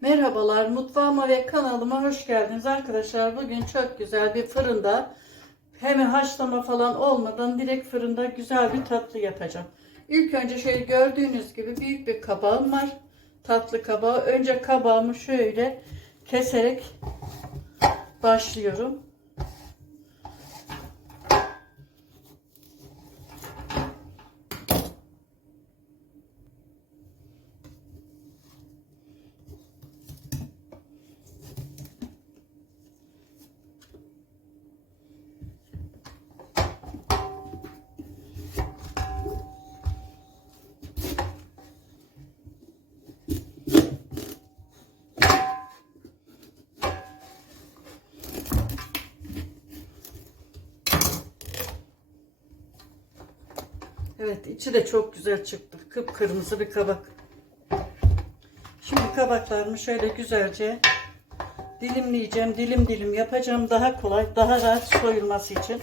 Merhabalar, mutfağıma ve kanalıma hoş geldiniz arkadaşlar. Bugün çok güzel bir fırında hem haşlama falan olmadan direkt fırında güzel bir tatlı yapacağım. İlk önce şöyle gördüğünüz gibi büyük bir kabağım var. Tatlı kabağı. Önce kabağımı şöyle keserek başlıyorum. Evet içi de çok güzel çıktı. Kıpkırmızı bir kabak. Şimdi kabaklarımı şöyle güzelce dilimleyeceğim. Dilim dilim yapacağım. Daha kolay, daha rahat soyulması için.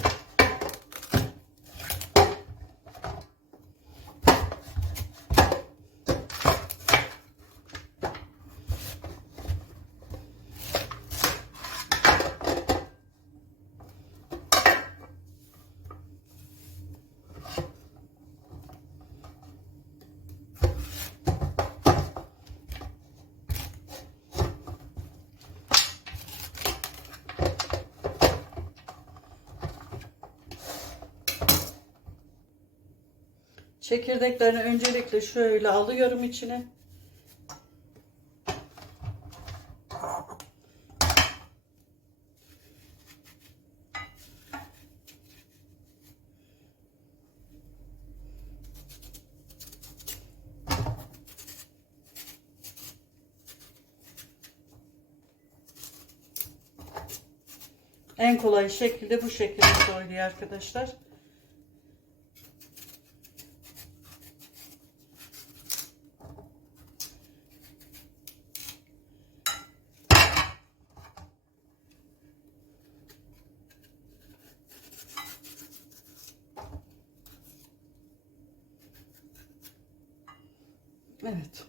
Çekirdeklerini öncelikle şöyle alıyorum içine. En kolay şekilde bu şekilde soyuluyor arkadaşlar. Evet.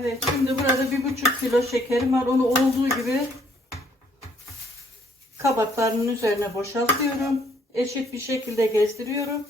Evet şimdi burada bir buçuk kilo şekerim var. Onu olduğu gibi kabaklarının üzerine boşaltıyorum. Eşit bir şekilde gezdiriyorum.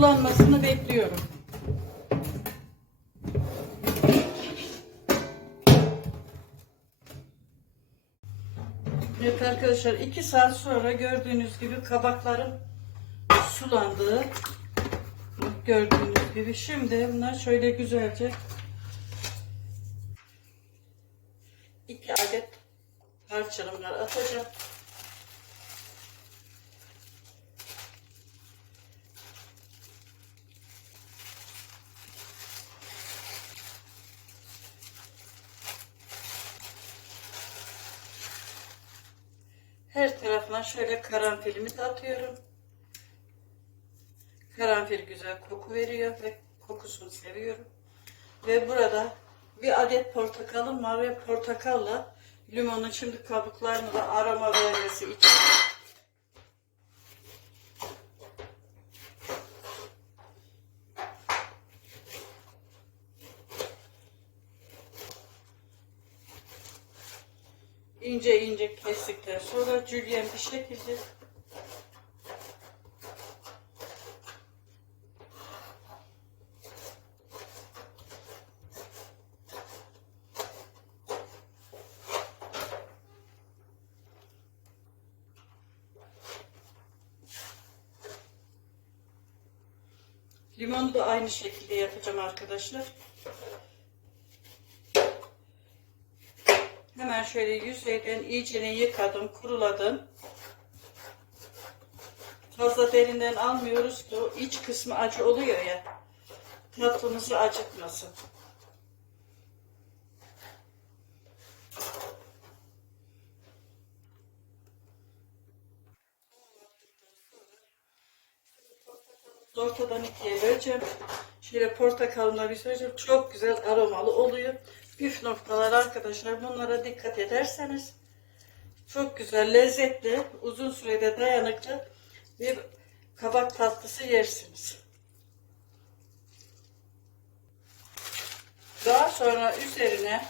Sulanmasını bekliyorum. Evet arkadaşlar 2 saat sonra gördüğünüz gibi kabaklarım sulandı. Gördüğünüz gibi. Şimdi bunlar şöyle güzelce iki adet parçalamlar atacağım. Her tarafına şöyle karanfilimi de atıyorum. Karanfil güzel koku veriyor ve kokusunu seviyorum. Ve burada bir adet portakalım var ve portakalla limonun şimdi kabuklarını da aroma vermesi için ince ince kestikten sonra jülyen bir şekilde Limonu da aynı şekilde yapacağım arkadaşlar. Hemen şöyle yüzeyden iyicene yıkadım, kuruladım. Fazla derinden almıyoruz ki iç kısmı acı oluyor ya. Tatlımızı acıtmasın. Ortadan ikiye böleceğim. Şöyle portakalına bir söyleyeceğim. Çok güzel aromalı oluyor. Püf noktalar arkadaşlar. Bunlara dikkat ederseniz çok güzel, lezzetli, uzun sürede dayanıklı bir kabak tatlısı yersiniz. Daha sonra üzerine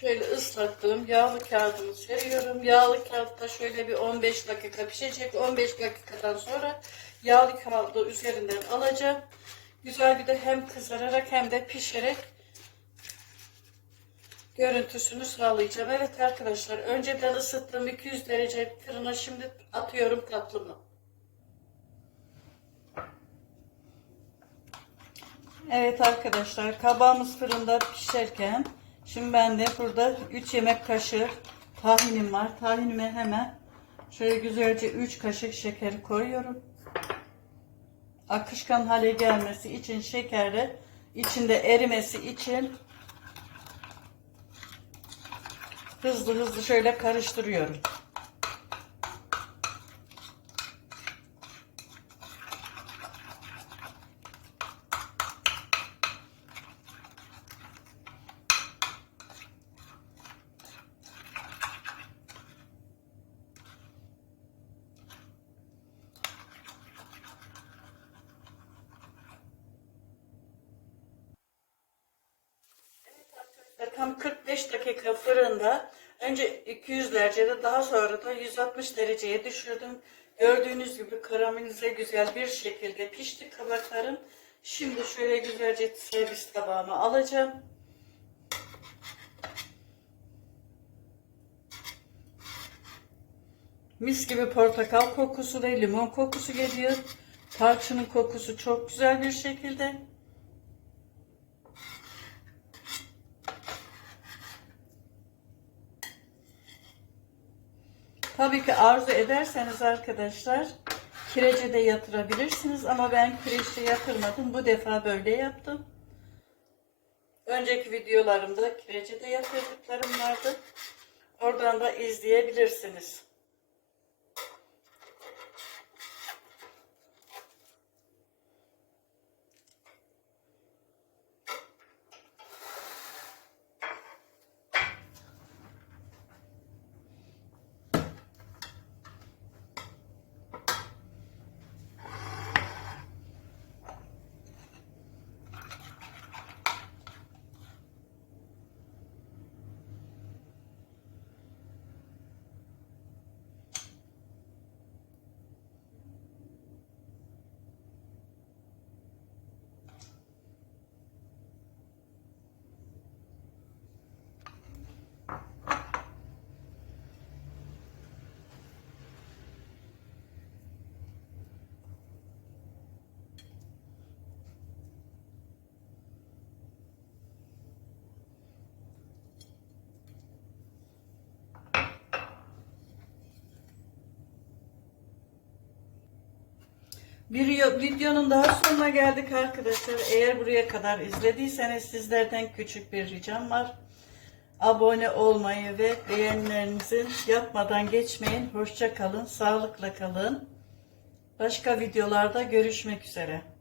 şöyle ıslattığım yağlı kağıdımı seriyorum. Yağlı kağıtta şöyle bir 15 dakika pişecek. 15 dakikadan sonra yağlı kağıdı üzerinden alacağım. Güzel bir de hem kızararak hem de pişerek görüntüsünü sağlayacağım. Evet arkadaşlar önceden ısıttığım 200 derece fırına şimdi atıyorum tatlımı. Evet arkadaşlar kabağımız fırında pişerken şimdi ben de burada 3 yemek kaşığı tahinim var. Tahinime hemen şöyle güzelce 3 kaşık şekeri koyuyorum. Akışkan hale gelmesi için şekeri içinde erimesi için hızlı hızlı şöyle karıştırıyorum. Ve Tam 45 dakika fırında önce 200 derecede daha sonra da 160 dereceye düşürdüm. Gördüğünüz gibi karamelize güzel bir şekilde pişti kabaklarım. Şimdi şöyle güzelce servis tabağıma alacağım. Mis gibi portakal kokusu ve limon kokusu geliyor. Tarçının kokusu çok güzel bir şekilde. Tabii ki arzu ederseniz arkadaşlar kirece de yatırabilirsiniz ama ben kireçte yatırmadım. Bu defa böyle yaptım. Önceki videolarımda kirece de yatırdıklarım vardı. Oradan da izleyebilirsiniz. Bir videonun daha sonuna geldik arkadaşlar. Eğer buraya kadar izlediyseniz sizlerden küçük bir ricam var. Abone olmayı ve beğenilerinizi yapmadan geçmeyin. Hoşça kalın, sağlıkla kalın. Başka videolarda görüşmek üzere.